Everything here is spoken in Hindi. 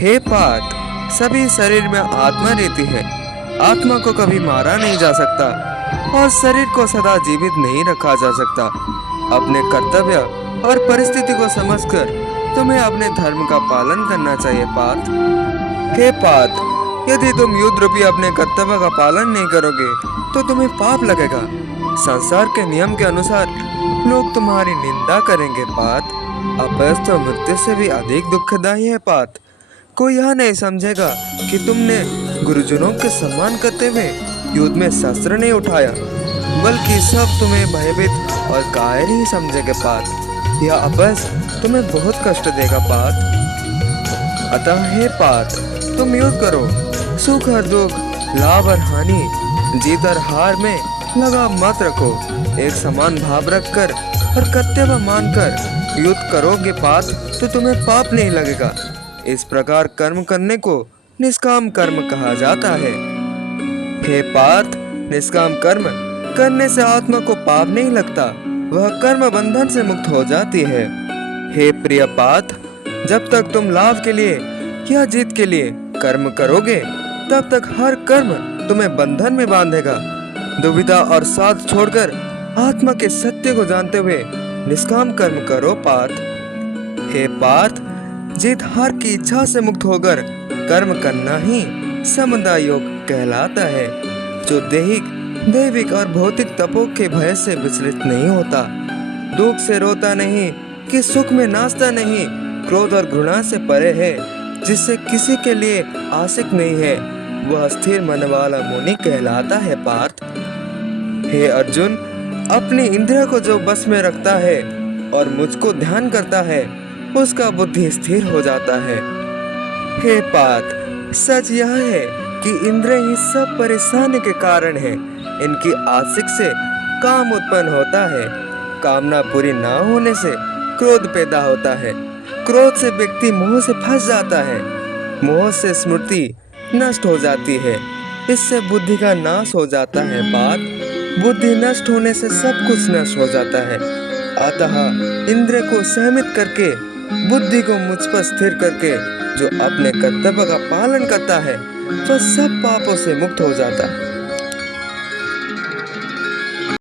हे पार्थ, सभी शरीर में आत्मा रहती है। आत्मा को कभी मारा नहीं जा सकता और शरीर को सदा जीवित नहीं रखा जा सकता। अपने कर्तव्य और परिस्थिति को समझकर तुम्हें अपने धर्म का पालन करना चाहिए पार्थ। हे पार्थ, यदि तुम युद्ध रूपी अपने कर्तव्य का पालन नहीं करोगे तो तुम्हें पाप लगेगा। संसार के नियम के अनुसार लोग तुम्हारी निंदा करेंगे पार्थ। अपयश तो मृत्यु से भी अधिक दुखदाई है पार्थ। कोई यह नहीं समझेगा कि तुमने गुरुजनों के सम्मान करते हुए युद्ध में शस्त्र नहीं उठाया, बल्कि सब तुम्हें भयभीत और कायर ही समझेंगे पार्थ। यह अपयश तुम्हें बहुत कष्ट देगा पार्थ। अतः हे पार्थ, तुम युद्ध करो। सुख और दुख, लाभ और हानि, जीत और हार में लगा मत रखो। एक समान भाव रखकर और कर्तव्य मानकर युद्ध करोगे पार्थ तो तुम्हें पाप नहीं लगेगा। इस प्रकार कर्म करने को निष्काम कर्म कहा जाता है। हे पार्थ, निष्काम कर्म करने से आत्मा को पाप नहीं लगता, वह कर्म बंधन से मुक्त हो जाती है। हे प्रिय पार्थ, जब तक तुम लाभ के लिए या जीत के लिए कर्म करोगे तब तक हर कर्म तुम्हें बंधन में बांधेगा। दुविधा और साथ छोड़कर आत्मा के सत्य को जानते हुए निष्काम कर्म करो पार्थ। हे पार्थ, जीत हार की इच्छा से मुक्त होकर कर्म करना ही समता योग कहलाता है, जो दैविक और भौतिक तपों के भय से विचलित नहीं होता, दुख से रोता नहीं कि सुख में नाचता नहीं, क्रोध और घृणा से परे है, जिससे किसी के लिए आशिक नहीं है, वह स्थिर मन वाला मुनि कहलाता है पार्थ। हे अर्जुन, अपनी इंद्रिय को जो बस में रखता है और मुझको ध्यान करता है, उसका बुद्धि स्थिर हो जाता है। हे पार्थ, सच यह है कि इंद्रिय ही सब परेशानी के कारण है। इनकी आशिक से काम उत्पन्न होता है। कामना पूरी ना होने से क्रोध पैदा होता है। क्रोध से व्यक्ति मोह से फंस जाता है। मोह से स्मृति नष्ट हो जाती है। इससे बुद्धि का नाश हो जाता है पार्थ। बुद्धि नष्ट होने से सब कुछ नष्ट हो जाता है। अतः इंद्रिय को सहमित करके, बुद्धि को मुझ पर स्थिर करके जो अपने कर्तव्य का पालन करता है, वह सब पापों से मुक्त हो जाता है।